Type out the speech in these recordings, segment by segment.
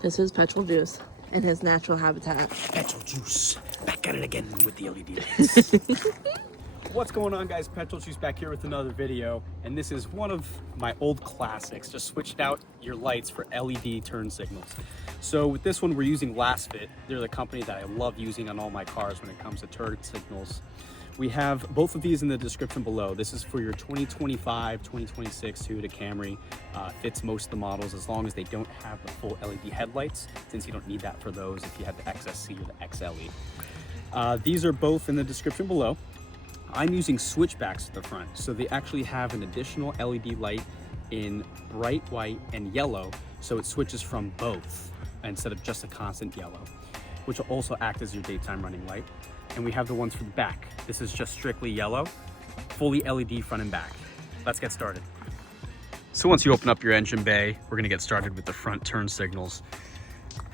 This is Petrol Juice in his natural habitat. Petrol Juice, back at it again with the LED lights. What's going on, guys? Petrol Juice back here with another video, and this is one of my old classics. Just switched out your lights for LED turn signals. So with this one, we're using LASFIT. They're the company that I love using on all my cars when it comes to turn signals. We have both of these in the description below. This is for your 2025, 2026 Toyota Camry. Fits most of the models as long as they don't have the full LED headlights, since you don't need that for those if you have the XSC or the XLE. These are both in the description below. I'm using switchbacks at the front, so they actually have an additional LED light in bright white and yellow, so it switches from both instead of just a constant yellow, which will also act as your daytime running light. And we have the ones for the back. This is just strictly yellow, fully LED front and back. Let's get started. So once you open up your engine bay, we're gonna get started with the front turn signals.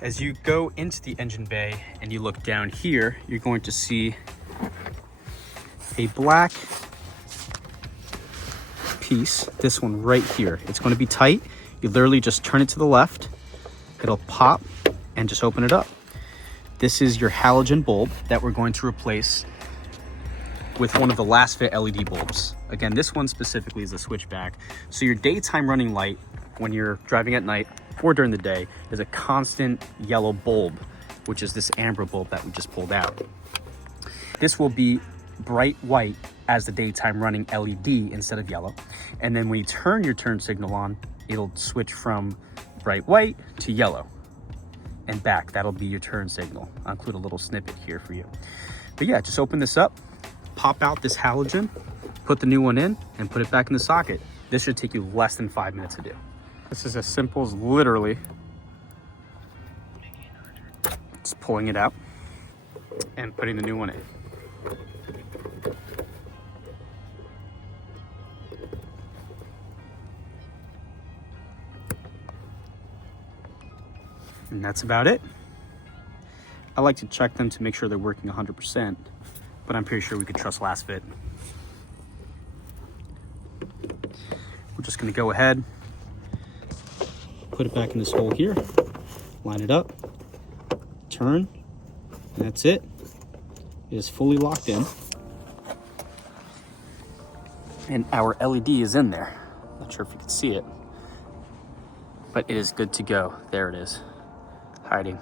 As you go into the engine bay and you look down here, you're going to see a black piece, this one right here. It's going to be tight. You literally just turn it to the left, it'll pop and just open it up. This is your halogen bulb that we're going to replace with one of the LASFIT LED bulbs. Again, this one specifically is a switchback. So your daytime running light when you're driving at night or during the day is a constant yellow bulb, which is this amber bulb that we just pulled out. This will be bright white as the daytime running LED instead of yellow. And then when you turn your turn signal on, it'll switch from bright white to yellow and back. That'll be your turn signal. I'll include a little snippet here for you. But yeah, just open this up, pop out this halogen, put the new one in, and put it back in the socket. This should take you less than 5 minutes to do. This is as simple as literally just pulling it out and putting the new one in. And that's about it. I like to check them to make sure they're working 100%, but I'm pretty sure we could trust LASFIT. We're just gonna go ahead, put it back in this hole here, line it up, turn, and that's it. It is fully locked in. And our LED is in there. Not sure if you can see it, but it is good to go. There it is, hiding.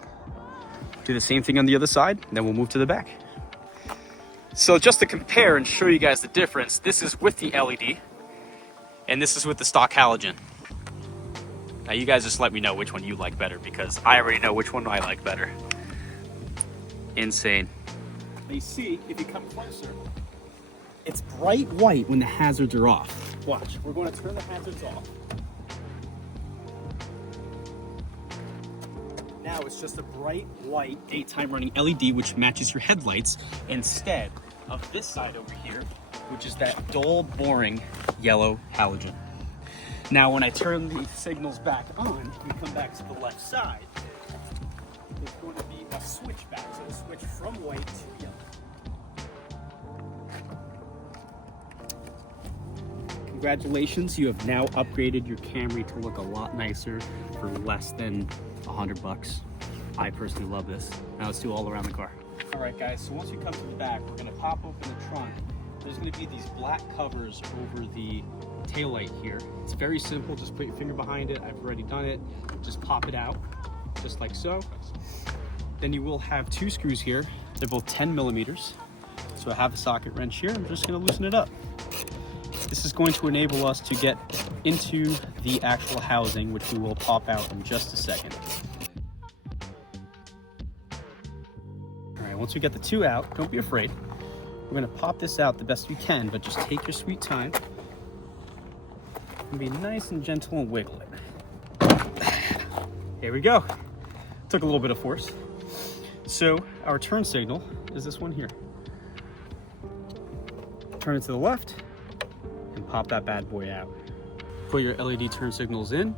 Do the same thing on the other side, and then we'll move to the back. So just to compare and show you guys the difference, this is with the LED, and this is with the stock halogen. Now you guys just let me know which one you like better, because I already know which one I like better. Insane. You see, if you come closer, it's bright white when the hazards are off. Watch, we're going to turn the hazards off. Now it's just a bright white daytime running LED, which matches your headlights, instead of this side over here, which is that dull, boring yellow halogen. Now when I turn the signals back on, we come back to the left side, it's going to be a switchback, so it'll switch from white to yellow. Congratulations, you have now upgraded your Camry to look a lot nicer for less than $100. I personally love this. Now let's do all around the car. All right, guys, so once we come to the back, we're gonna pop open the trunk. There's gonna be these black covers over the taillight here. It's very simple, just put your finger behind it. I've already done it. Just pop it out, just like so. Then you will have two screws here. They're both 10 millimeters. So I have a socket wrench here. I'm just gonna loosen it up. This is going to enable us to get into the actual housing, which we will pop out in just a second. All right, once we get the two out, don't be afraid. We're gonna pop this out the best we can, but just take your sweet time and be nice and gentle and wiggle it. Here we go. Took a little bit of force. So our turn signal is this one here. Turn it to the left and pop that bad boy out. Put your LED turn signals in.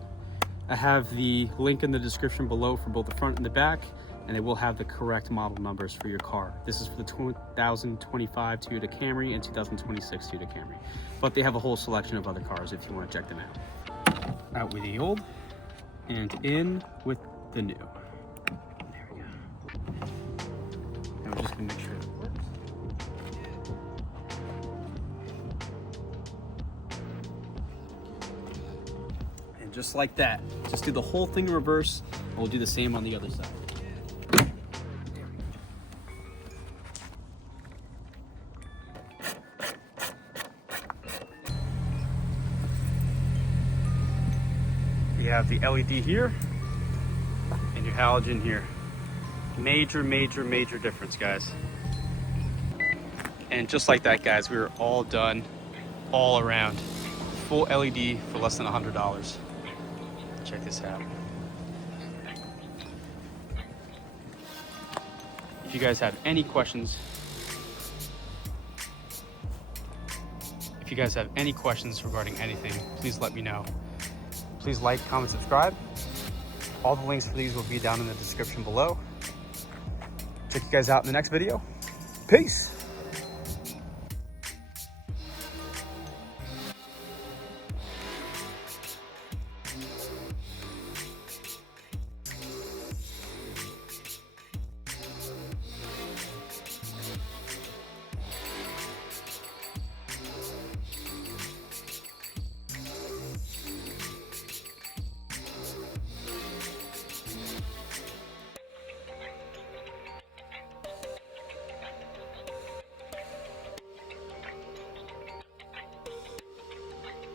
I have the link in the description below for both the front and the back, and they will have the correct model numbers for your car. This is for the 2025 Toyota Camry and 2026 Toyota Camry, but they have a whole selection of other cars if you want to check them out. Out with the old and in with the new. There we go. And we're just gonna make sure it works. And just like that, just do the whole thing in reverse. And we'll do the same on the other side. You have the LED here and your halogen here. Major, major, major difference, guys. And just like that, guys, we were all done, all around. Full LED for less than $100. Check this out. If you guys have any questions, regarding anything, please let me know. Please like, comment, subscribe. All the links for these will be down in the description below. Check you guys out in the next video. Peace.